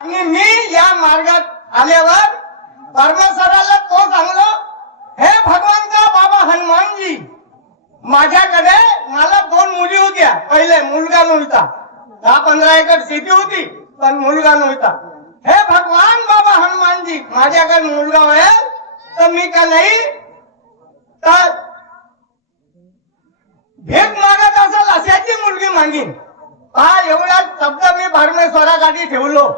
आणि मी या मार्गात आल्यावर परमेश्वराला तो सांगलो, हे भगवंता बाबा हनुमानजी, माझ्याकडे मला 2 मुली होत्या. पहिले मुलगा नव्हता, 10-15 एकर शेती होती पण मुलगा नव्हता. हे भगवान बाबा हनुमानजी, माझ्याकडे मुलगा होईल तर मी का नाही तर भेट मागत असेल अशाची मुलगी मागीन. हा एवढा शब्द मी परमेश्वरासाठी ठेवलो.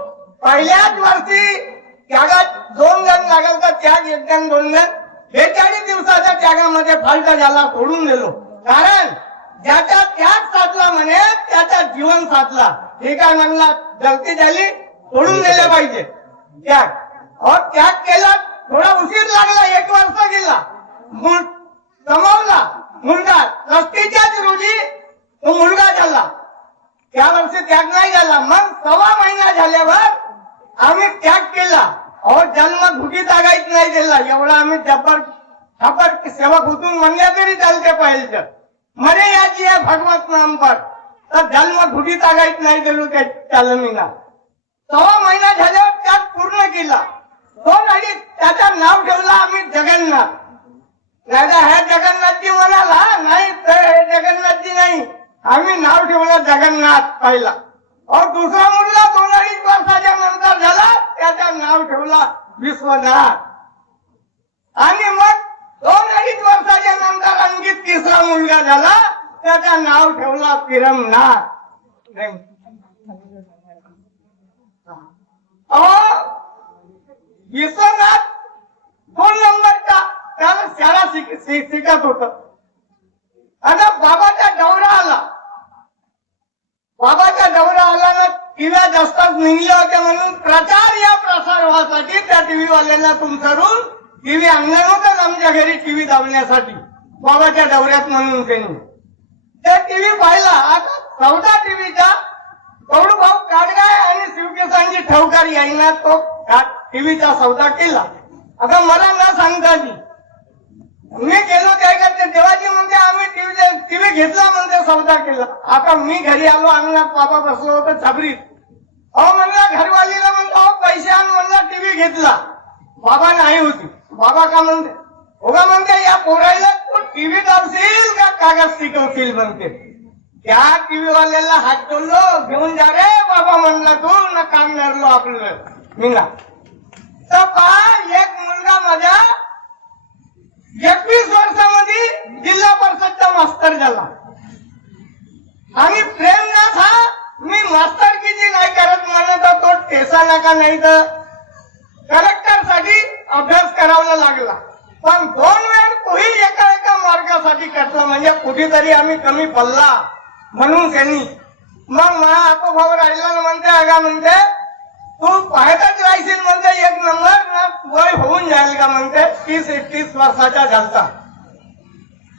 पहिल्याच वर्षी त्यागात 2 जण लागल तर त्याग 1 जण 2 जण 42 दिवसाच्या त्यागामध्ये फालता झाला, सोडून दिलो. कारण ज्याचा त्याग साधला म्हणे त्याचा जीवन साधला. हे काय म्हणला, गलती झाली सोडून दिले पाहिजे त्याग. और त्याग केला, थोडा उशीर लागला, 1 वर्ष गेला, कमावला मुलगा. 35च्याच रोजी तो मुलगा झाला. त्या वर्षी त्याग नाही झाला. मग 1.25 महिना झाल्यावर आम्ही त्याग केला और जन्म घुटी तागायच नाही दिला. एवढा आम्ही जबर सेवक होतून म्हणल्या तरी चालते. पाहिजे मरे याची आहे भगवत नाम पर, तर जन्म घुटी तागायच नाही दिलो त्या चालनीला. 1.25 महिना झाल्यावर त्याग पूर्ण केला. 2 अडीच त्याचं नाव ठेवलं आम्ही जगन्नाथ. दादा हे जगन्नाथजी म्हणाला, नाही तर हे जगन्नाथजी नाही, आम्ही नाव ठेवलं जगन्नाथ पहिला. और दुसरा मुलगा 2-2.5 वर्षाच्या नंतर झाला, त्याचं नाव ठेवला विश्वनाथ. आणि मग 2-2.5 वर्षाच्या नंतर आणखी 3रा मुलगा झाला, त्याचं नाव ठेवला पिरमनाथ. विश्वनाथ 2 नंबरचा त्याला शाळा शिकत होत. आणि बाबाचा दौरा आला. बाबाचा दौरा आला ना, टीव्या जास्तच निघल्या होत्या म्हणून प्रचार या प्रसार व्हासाठी त्या टीव्ही वाल्यांना तुमच्याकडून टीव्ही आणलं नव्हतं आमच्या घरी टीव्ही दाबण्यासाठी. बाबाच्या दौऱ्यात म्हणून त्यांनी ते टीव्ही पाहिला. आता 14 टीव्हीचा कवडू भाऊ काडगाय आणि शिवकेसांची ठेवकार यांना तो टीव्हीचा सौदा केला. आता मला न सांगता मी गेलो त्या देवाजी म्हणते आम्ही टीव्ही घेतला म्हणते, सौदा केला. आता मी घरी आलो, अंगणात बाबा बसलो होतो छबरीत. म्हणला घरवालीला म्हणतो पैसे आण, म्हणला टीव्ही घेतला. बाबा नाही होती. बाबा का म्हणते, होगा म्हणते या पोरायला तू टीव्ही दाबशील का कागद शिकवशील म्हणते. त्या टीव्ही वाल्याला हात जोडलो, घेऊन जा रे बाबा म्हणला, तू ना काम नरलो आपलं मिळा. तर पहा, एक मुलगा माझ्या 21 वर्षामध्ये जिल्हा परिषदचा मास्तर झाला. आणि प्रेमनाथ हा मी मास्तर किती नाही करत म्हणत तो टेसा नका नाही तर कलेक्टर साठी अभ्यास करावा लागला. पण 2 वेळ तोही एका मार्गासाठी कटला, म्हणजे कुठेतरी आम्ही कमी पडला म्हणून त्यांनी. मग मला आतो भाऊ राहिला म्हणते, अगा म्हणते तू पाहतच राहशील म्हणते, 1 नंबर ना वय होऊन जाईल का म्हणते, 30-31 वर्षाचा झालता.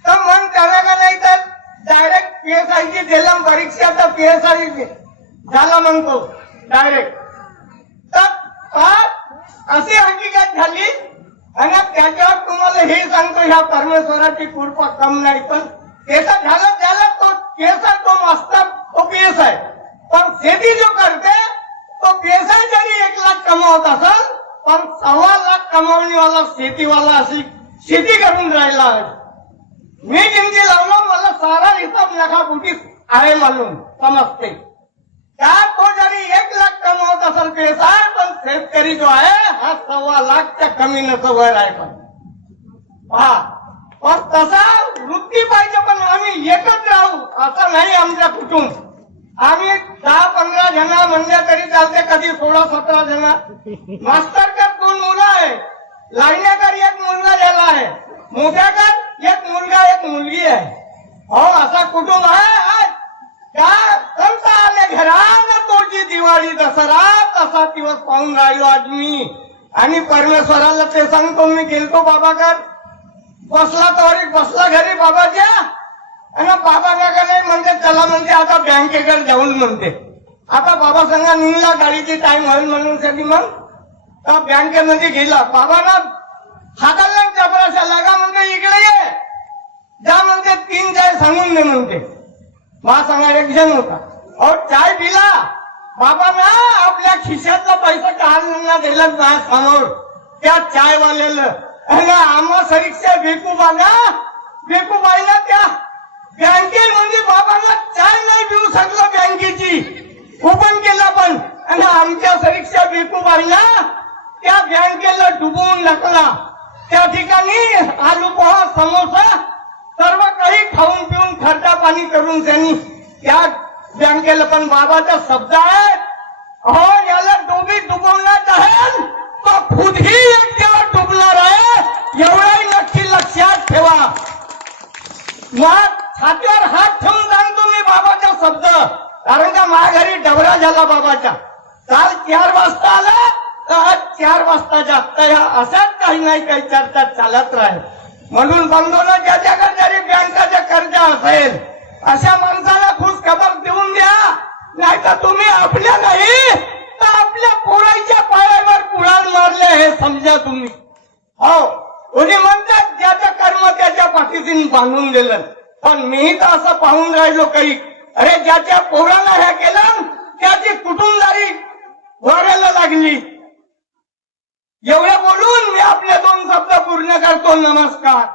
तर मग त्याला का नाही तर डायरेक्ट PSIची दिला परीक्षा, तर PSI झाला म्हणतो डायरेक्ट. तर अशी हकीकत झाली. आणि त्याच्यावर तुम्हाला हे सांगतो, ह्या परमेश्वराची कृपा कम नाही. पण त्याचा झालं तो केस आहे, तो मास्तर तो PSI. पण शेती जो करते तो PSI जरी 1 लाख कमावत असेल, पण 1.25 लाख कमावणीवाला शेतीवाला अशी शेती करून राहिला आहे. मी गिनती लावलो, मला सारा हिसाब नका बुटी आहे म्हणून समजते. त्या तो जरी 1 लाख कमावत असेल PSI, पण शेतकरी जो आहे हा 1.25 लाखच्या कमी नसं वर आहे. पण तसा वृत्ती पाहिजे. पण आम्ही एकच राहू असं नाही. आमच्या कुटुंब आम्ही 10-15 जण म्हणल्या तरी चालते, कधी 16-17 जण. मास्तरकर 2 मुलं आहे, लाईण्याकर 1 मुलगा झाला आहे, मोठ्याकर 1 मुलगा 1 मुलगी आहे. असा कुटुंब आहे. आज का संत आले घरात तोची दिवाळी दसरा, तसा दिवस पाहून राहिलो आज मी. आणि परमेश्वराला ते सांगतो, मी गेलतो बाबाकर, बसला तर बसला घरी बाबाच्या. आणि बाबा का नाही म्हणते, चला म्हणते आता बँकेकडे जाऊन म्हणते. आता बाबा सांगा निघला, गाडीची टाइम होईल म्हणून साठी मग बँकेमध्ये गेला. बाबाला हाताला जबराशा लागा म्हणते, इकडे ये जा म्हणते, 3 चाय सांगून दे म्हणते. मा सांगा 1 जण होता. और चाय पिला बाबांना आपल्या खिशातला पैसा काढून दिलं ना समोर त्या चायवाल्याला आणि आम्हा सरीक्षा बेकूबाईला त्या बँकेमध्ये बाबांना चाय नाही पिऊ शकलो बँकेची ओपन केला पण आणि आमच्या सरीक्षा बेकूबाईला त्या बँकेला डुबवून टाकला त्या ठिकाणी आलू पोहा समोसा सर्व काही खाऊन पिऊन खर्चा पाणी करून त्यांनी त्या बँकेला पण बाबाचा शब्द आहे हो याला डुबवण्यात आहे तो खुदही एक दिवस डुबणार आहे एवढंही नक्की लक्षात ठेवा मग छातीवर हात ठेवून सांगतो मी बाबाचा शब्द कारण का माझ्या घरी डबरा झाला बाबाचा काल 4 वाजता आला तर आज 4 वाजता जास्त ह्या अशाच काही नाही काही चर्चा चालत राहील म्हणून सांगतो ना ज्याच्याकडे जरी बँकाचं कर्ज असेल अशा माणसाला खुश खबर देऊन द्या नाही तर तुम्ही आपल्या नाही तर आपल्या पोराच्या पायावर कुळान मारले हे समजा तुम्ही हो कोणी म्हणतात ज्याचं कर्म त्याच्या पाठीशी बांधून दिलं पण मी तर असं पाहून राहिलो काही अरे ज्याच्या पोराला हे केलं त्याची कुटुंबदारी वाढायला लागली एवढं बोलून मी आपले 2 शब्द पूर्ण करतो नमस्कार